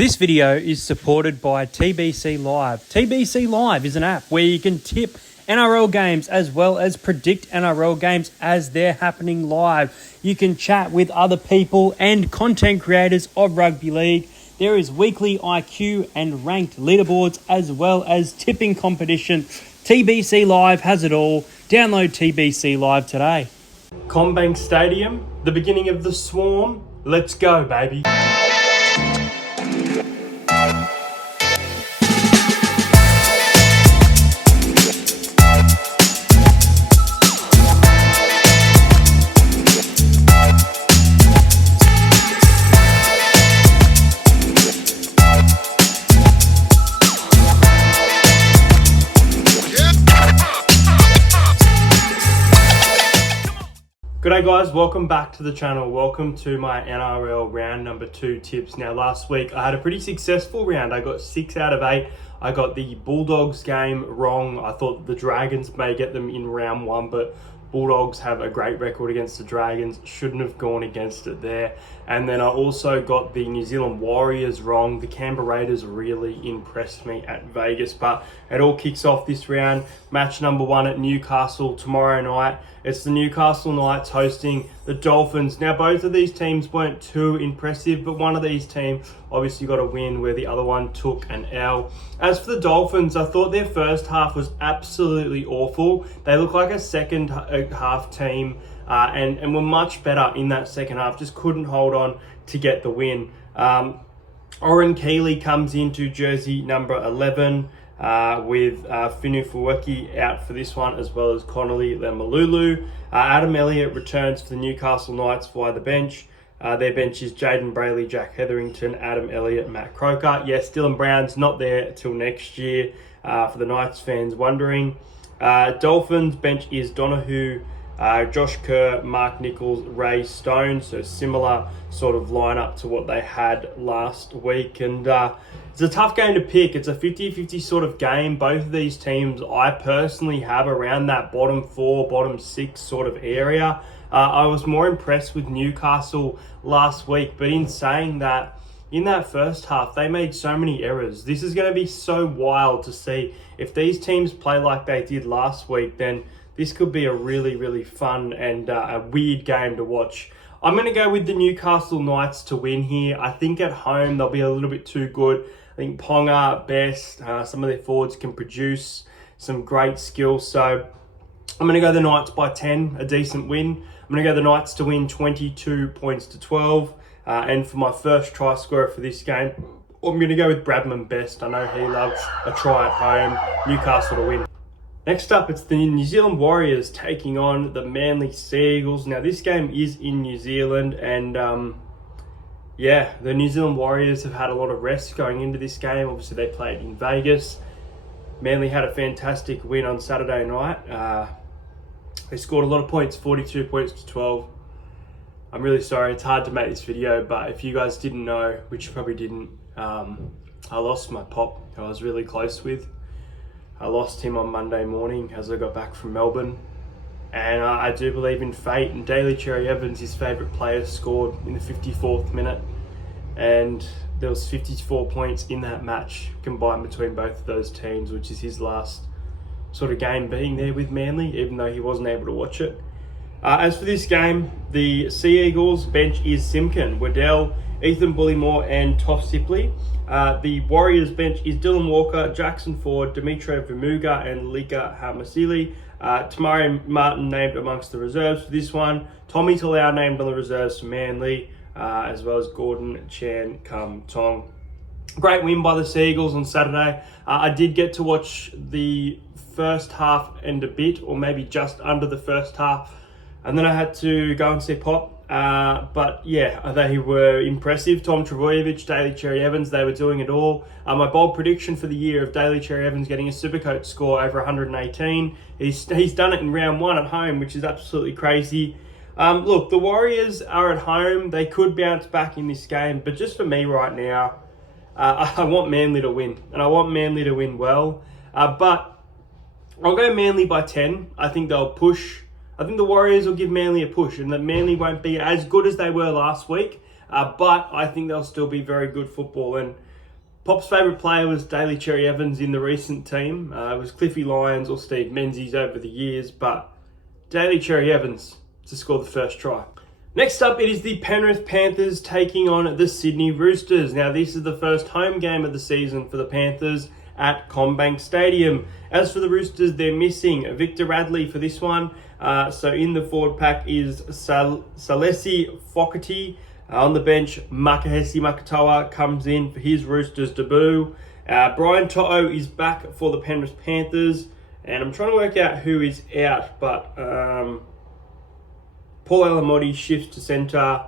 This video is supported by TBC Live. TBC Live is an app where you can tip NRL games as well as predict NRL games as they're happening live. You can chat with other people and content creators of rugby league. There is weekly IQ and ranked leaderboards as well as tipping competition. TBC Live has it all. Download TBC Live today. CommBank Stadium, the beginning of the swarm. Let's go, baby. G'day guys, welcome back to the channel. Welcome to my NRL round number 2 tips. Now last week I had a pretty successful round. I got 6 out of 8. I got the Bulldogs game wrong. I thought the Dragons may get them in round 1, but Bulldogs have a great record against the Dragons. Shouldn't have gone against it there. And then I also got the New Zealand Warriors wrong. The Canberra Raiders really impressed me at Vegas. But it all kicks off this round. Match number 1 at Newcastle tomorrow night. It's the Newcastle Knights hosting the Dolphins. Now, both of these teams weren't too impressive, but one of these teams obviously got a win where the other one took an L. As for the Dolphins, I thought their first half was absolutely awful. They look like a second half team and were much better in that second half. Just couldn't hold on to get the win. Oren Keeley comes into jersey number 11. With Finu Fuweki out for this one, as well as Connolly Lemalulu. Adam Elliott returns for the Newcastle Knights via the bench. Their bench is Jaden Brayley, Jack Hetherington, Adam Elliott, Matt Croker. Yes, Dylan Brown's not there till next year, for the Knights fans wondering. Dolphins bench is Donahue, Josh Kerr, Mark Nichols, Ray Stone. So similar sort of lineup to what they had last week. And it's a tough game to pick. It's a 50-50 sort of game. Both of these teams I personally have around that bottom 4, bottom 6 sort of area. I was more impressed with Newcastle last week. But in saying that, in that first half, they made so many errors. This is going to be so wild to see. If these teams play like they did last week, then this could be a really, really fun and a weird game to watch. I'm going to go with the Newcastle Knights to win here. I think at home they'll be a little bit too good. I think Ponga, Best, some of their forwards can produce some great skill. So I'm going to go the Knights by 10, a decent win. I'm going to go the Knights to win 22 points to 12. And for my first try scorer for this game, I'm going to go with Bradman Best. I know he loves a try at home. Newcastle to win. Next up, it's the New Zealand Warriors taking on the Manly Sea Eagles. Now, this game is in New Zealand, and the New Zealand Warriors have had a lot of rest going into this game. Obviously, they played in Vegas. Manly had a fantastic win on Saturday night. They scored a lot of points, 42 points to 12. I'm really sorry, it's hard to make this video, but if you guys didn't know, which you probably didn't, I lost my pop, who I was really close with. I lost him on Monday morning as I got back from Melbourne. And I do believe in fate. And Daly Cherry Evans, his favourite player, scored in the 54th minute. And there was 54 points in that match combined between both of those teams, which is his last sort of game being there with Manly, even though he wasn't able to watch it. As for this game, the Sea Eagles bench is Simkin, Waddell, Ethan Bullymore and Toff Sipley. The Warriors bench is Dylan Walker, Jackson Ford, Dimitri Vimuga and Lika Hamasili. Tamari Martin named amongst the reserves for this one. Tommy Talau named on the reserves for Manly, as well as Gordon Chan Kum Tong. Great win by the Sea Eagles on Saturday. I did get to watch the first half and a bit, or maybe just under the first half. And then I had to go and see Pop. But yeah, they were impressive. Tom Trebojevic, Daly Cherry Evans, they were doing it all. My bold prediction for the year of Daly Cherry Evans getting a Supercoach score over 118. He's done it in round 1 at home, which is absolutely crazy. Look, the Warriors are at home. They could bounce back in this game. But just for me right now, I want Manly to win. And I want Manly to win well. But I'll go Manly by 10. I think they'll push. I think the Warriors will give Manly a push and that Manly won't be as good as they were last week. but I think they'll still be very good football. And Pop's favourite player was Daly Cherry Evans in the recent team. It was Cliffy Lyons or Steve Menzies over the years, but Daly Cherry Evans to score the first try. Next up, it is the Penrith Panthers taking on the Sydney Roosters. Now, this is the first home game of the season for the Panthers at CommBank Stadium. As for the Roosters, they're missing Victor Radley for this one. So in the forward pack is Salesi Fogarty. On the bench, Makahesi Makatoa comes in for his Roosters debut. Brian To'o is back for the Penrith Panthers. And I'm trying to work out who is out, but Paul Alamotti shifts to centre,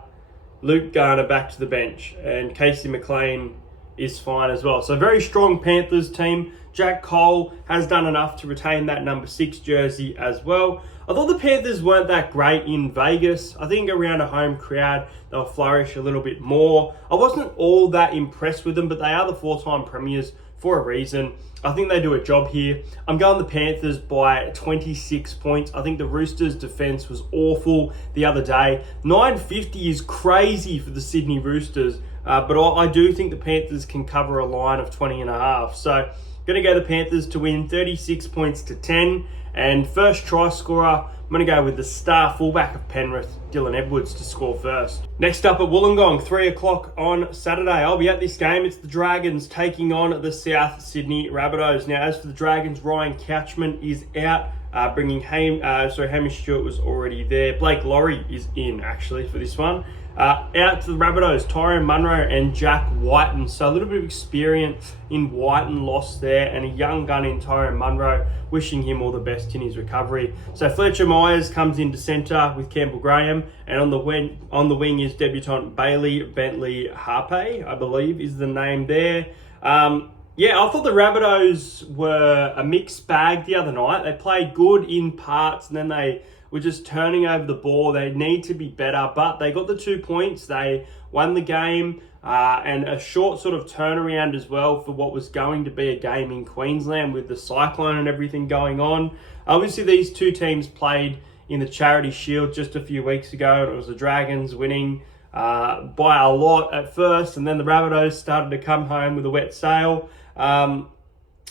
Luke Garner back to the bench, and Casey McLean is fine as well. So very strong Panthers team. Jack Cole has done enough to retain that number 6 jersey as well. I thought the Panthers weren't that great in Vegas. I think around a home crowd, they'll flourish a little bit more. I wasn't all that impressed with them, but they are the 4-time premiers for a reason. I think they do a job here. I'm going the Panthers by 26 points. I think the Roosters' defence was awful the other day. 950 is crazy for the Sydney Roosters, but I do think the Panthers can cover a line of 20.5. So going to go the Panthers to win 36 points to 10. And first try scorer, I'm going to go with the star fullback of Penrith, Dylan Edwards, to score first. Next up at Wollongong, 3 o'clock on Saturday. I'll be at this game. It's the Dragons taking on the South Sydney Rabbitohs. Now, as for the Dragons, Ryan Couchman is out, bringing Hamish Stewart was already there. Blake Laurie is in, actually, for this one. Out to the Rabbitohs, Tyrone Munro and Jack Whiten. So a little bit of experience in Whiten lost there, and a young gun in Tyrone Munro, wishing him all the best in his recovery. So Fletcher Myers comes into centre with Campbell Graham, and on the wing is debutant Bailey Bentley Harpe, I believe is the name there. Yeah, I thought the Rabbitohs were a mixed bag the other night. They played good in parts, and then they were just turning over the ball. They need to be better, but they got the 2 points. They won the game, and a short sort of turnaround as well for what was going to be a game in Queensland with the cyclone and everything going on. Obviously, these two teams played in the Charity Shield just a few weeks ago, and it was the Dragons winning by a lot at first, and then the Rabbitohs started to come home with a wet sail.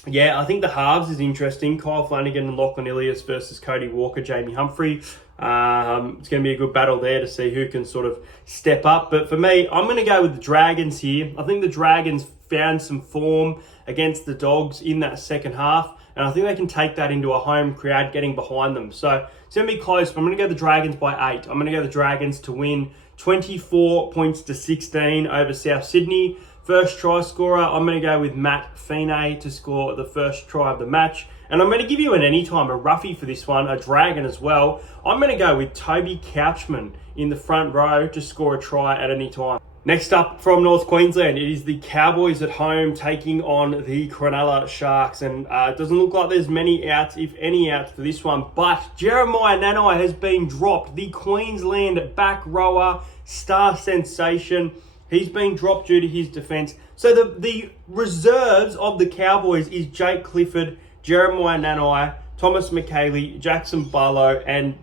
Yeah, I think the halves is interesting. Kyle Flanagan and Lachlan Ilias versus Cody Walker, Jamie Humphrey. It's going to be a good battle there to see who can sort of step up. But for me, I'm going to go with the Dragons here. I think the Dragons found some form against the Dogs in that second half, and I think they can take that into a home crowd getting behind them. So it's going to be close, but I'm going to go the Dragons by 8. I'm going to go the Dragons to win 24 points to 16 over South Sydney. First try scorer, I'm going to go with Matt Feeney to score the first try of the match. And I'm going to give you an anytime, a roughie for this one, a Dragon as well. I'm going to go with Toby Couchman in the front row to score a try at any time. Next up from North Queensland, it is the Cowboys at home taking on the Cronulla Sharks. And it doesn't look like there's many outs, if any outs, for this one. But Jeremiah Nanai has been dropped. The Queensland back rower, star sensation. He's been dropped due to his defence. So the reserves of the Cowboys is Jake Clifford, Jeremiah Nanai, Thomas McKaylee, Jackson Barlow, and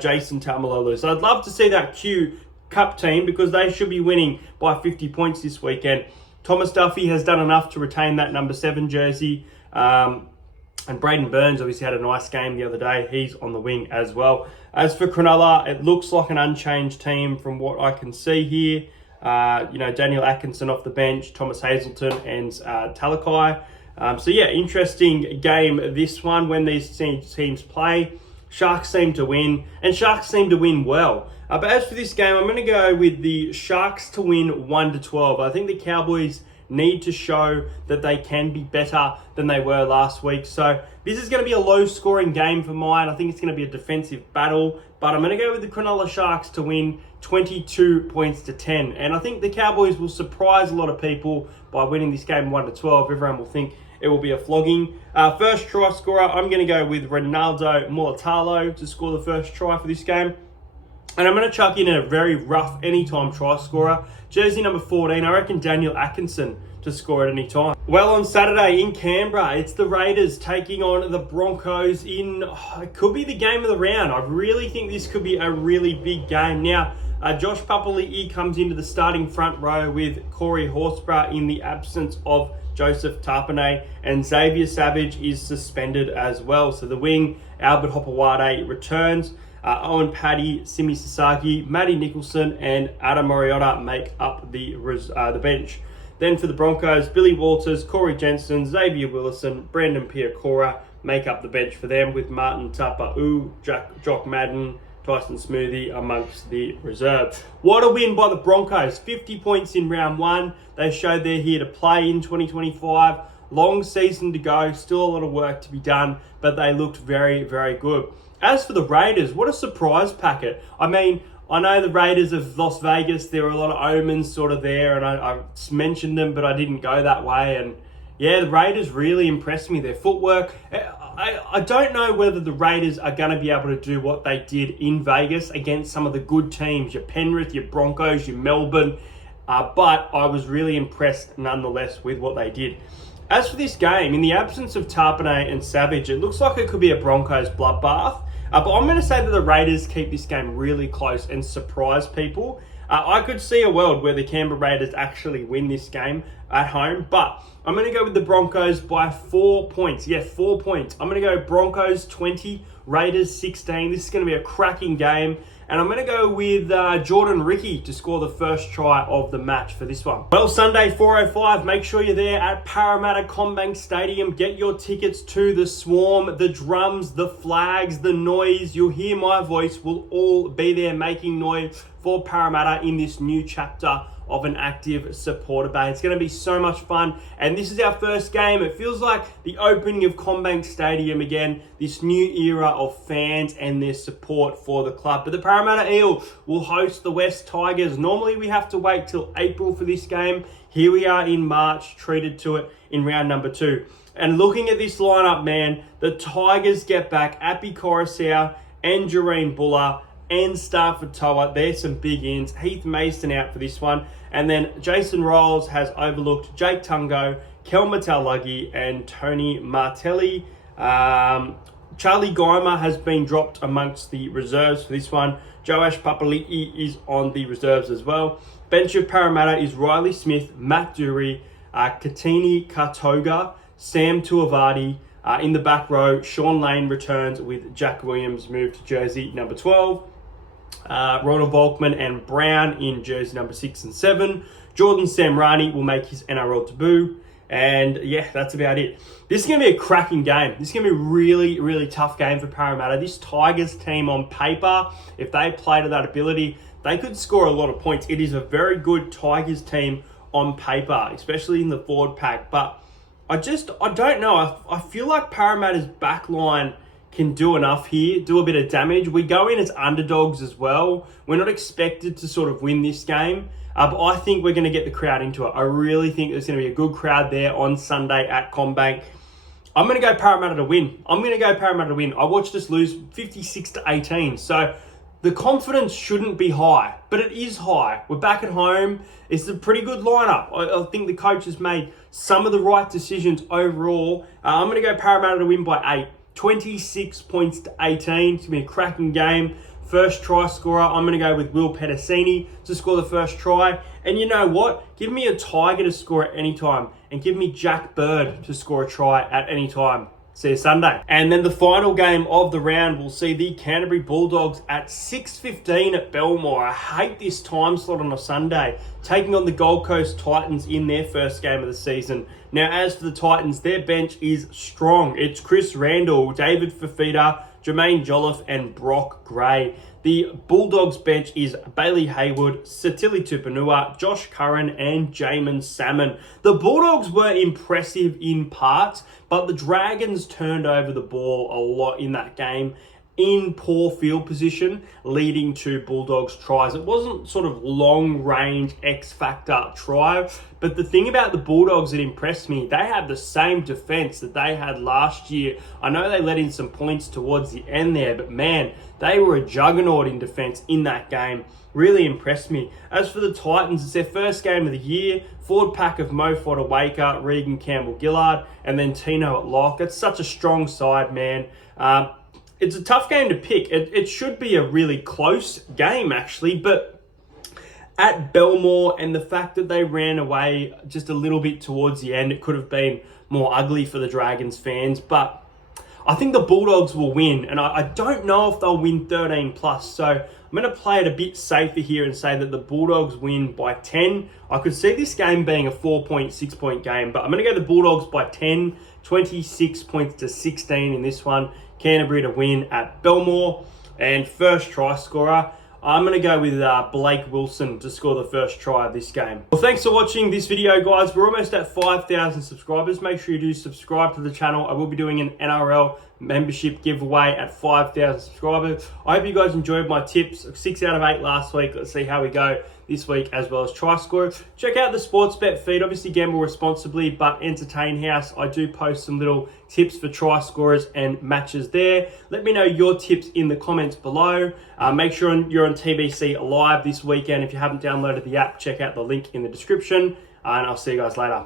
Jason Taumalolo. So I'd love to see that Q Cup team because they should be winning by 50 points this weekend. Thomas Duffy has done enough to retain that number 7 jersey. And Braden Burns obviously had a nice game the other day. He's on the wing as well. As for Cronulla, it looks like an unchanged team from what I can see here. Daniel Atkinson off the bench, Thomas Hazelton and Talakai. So yeah, interesting game this one when these teams play. Sharks seem to win, and Sharks seem to win well. But as for this game, I'm going to go with the Sharks to win 1-12. I think the Cowboys need to show that they can be better than they were last week. So this is going to be a low-scoring game for mine. I think it's going to be a defensive battle, but I'm going to go with the Cronulla Sharks to win 22 points to 10. And I think the Cowboys will surprise a lot of people by winning this game 1-12. Everyone will think it will be a flogging. First try scorer, I'm going to go with Ronaldo Mulatalo to score the first try for this game. And I'm going to chuck in a very rough anytime try scorer. Jersey number 14, I reckon Daniel Atkinson to score at any time. Well, on Saturday in Canberra, it's the Raiders taking on the Broncos it could be the game of the round. I really think this could be a really big game. Now, Josh Papali'i comes into the starting front row with Corey Horsburgh in the absence of Joseph Tapine, and Xavier Savage is suspended as well. So the wing, Albert Hopewade returns. Owen Paddy, Simi Sasaki, Matty Nicholson, and Adam Mariota make up the bench. Then for the Broncos, Billy Walters, Corey Jensen, Xavier Willison, Brandon Piacora make up the bench for them, with Martin Tapa'u, Jock Madden, Tyson Smoothie amongst the reserve. What a win by the Broncos. 50 points in round one. They showed they're here to play in 2025. Long season to go. Still a lot of work to be done, but they looked very, very good. As for the Raiders, what a surprise packet. I mean, I know the Raiders of Las Vegas, there were a lot of omens sort of there, and I mentioned them, but I didn't go that way. And yeah, the Raiders really impressed me. Their footwork. I don't know whether the Raiders are going to be able to do what they did in Vegas against some of the good teams, your Penrith, your Broncos, your Melbourne, but I was really impressed nonetheless with what they did. As for this game, in the absence of Tapine and Savage, it looks like it could be a Broncos bloodbath. But I'm going to say that the Raiders keep this game really close and surprise people. I could see a world where the Canberra Raiders actually win this game at home, but I'm going to go with the Broncos by 4 points. Yeah, 4 points. I'm going to go Broncos 20, Raiders 16. This is going to be a cracking game. And I'm going to go with Jordan Ricky to score the first try of the match for this one. Well, Sunday 4:05, make sure you're there at Parramatta CommBank Stadium. Get your tickets to the Swarm, the drums, the flags, the noise. You'll hear my voice. We'll all be there making noise for Parramatta in this new chapter of an active supporter base. It's going to be so much fun. And this is our first game. It feels like the opening of CommBank Stadium again, this new era of fans and their support for the club. But the Parramatta Eel will host the West Tigers. Normally we have to wait till April for this game. Here we are in March, treated to it in round number 2. And looking at this lineup, man, the Tigers get back Appy Coruscant and Jareen Buller and Stafford Toa. There's some big ins. Heath Mason out for this one. And then Jason Rolls has overlooked Jake Tungo, Kel Matalagi, and Tony Martelli. Charlie Geimer has been dropped amongst the reserves for this one. Joash Papali'i is on the reserves as well. Bench of Parramatta is Riley Smith, Matt Dury, Katini Katoga, Sam Tuivasa. In the back row, Sean Lane returns with Jack Williams moved to jersey number 12. Ronald Volkman and Brown in jersey number 6 and 7. Jordan Samrani will make his NRL debut. And yeah, that's about it. This is going to be a cracking game. This is going to be a really, really tough game for Parramatta. This Tigers team on paper, if they play to that ability, they could score a lot of points. It is a very good Tigers team on paper, especially in the forward pack. But I don't know. I feel like Parramatta's backline can do enough here, do a bit of damage. We go in as underdogs as well. We're not expected to sort of win this game, but I think we're going to get the crowd into it. I really think there's going to be a good crowd there on Sunday at CommBank. I'm going to go Parramatta to win. I watched us lose 56-18, so the confidence shouldn't be high, but it is high. We're back at home. It's a pretty good lineup. I think the coach has made some of the right decisions overall. I'm going to go Parramatta to win by 8. 26 points to 18. It's going to be a cracking game. First try scorer, I'm going to go with Will Pedicini to score the first try. And you know what? Give me a Tiger to score at any time. And give me Jack Bird to score a try at any time. See you Sunday. And then the final game of the round will see the Canterbury Bulldogs at 6:15 at Belmore. I hate this time slot on a Sunday. Taking on the Gold Coast Titans in their first game of the season. Now, as for the Titans, their bench is strong. It's Chris Randall, David Fafita, Jermaine Jolliffe, and Brock Gray. The Bulldogs bench is Bailey Hayward, Satili Tupanua, Josh Curran, and Jamin Salmon. The Bulldogs were impressive in parts, but the Dragons turned over the ball a lot in that game in poor field position, leading to Bulldogs tries. It wasn't sort of long-range X-factor try, but the thing about the Bulldogs that impressed me, they have the same defense that they had last year. I know they let in some points towards the end there, but man, they were a juggernaut in defense in that game. Really impressed me. As for the Titans, it's their first game of the year. Forward pack of Mo Fodawaker, Regan Campbell-Gillard, and then Tino at lock. That's such a strong side, man. It's a tough game to pick. It should be a really close game, actually, but at Belmore, and the fact that they ran away just a little bit towards the end, it could have been more ugly for the Dragons fans. But I think the Bulldogs will win, and I don't know if they'll win 13 plus. So I'm going to play it a bit safer here and say that the Bulldogs win by 10. I could see this game being a 4.6 point game, but I'm going to go the Bulldogs by 10, 26 points to 16 in this one. Canterbury to win at Belmore. And first try scorer, I'm going to go with Blake Wilson to score the first try of this game. Well, thanks for watching this video, guys. We're almost at 5,000 subscribers. Make sure you do subscribe to the channel. I will be doing an NRL membership giveaway at 5,000 subscribers. I hope you guys enjoyed my tips. 6 out of 8 last week. Let's see how we go this week, as well as try scorer. Check out the Sportsbet feed. Obviously, gamble responsibly, but Entertain House. I do post some little tips for try scorers and matches there. Let me know your tips in the comments below. Make sure you're on TBC Live this weekend. If you haven't downloaded the app, check out the link in the description. And I'll see you guys later.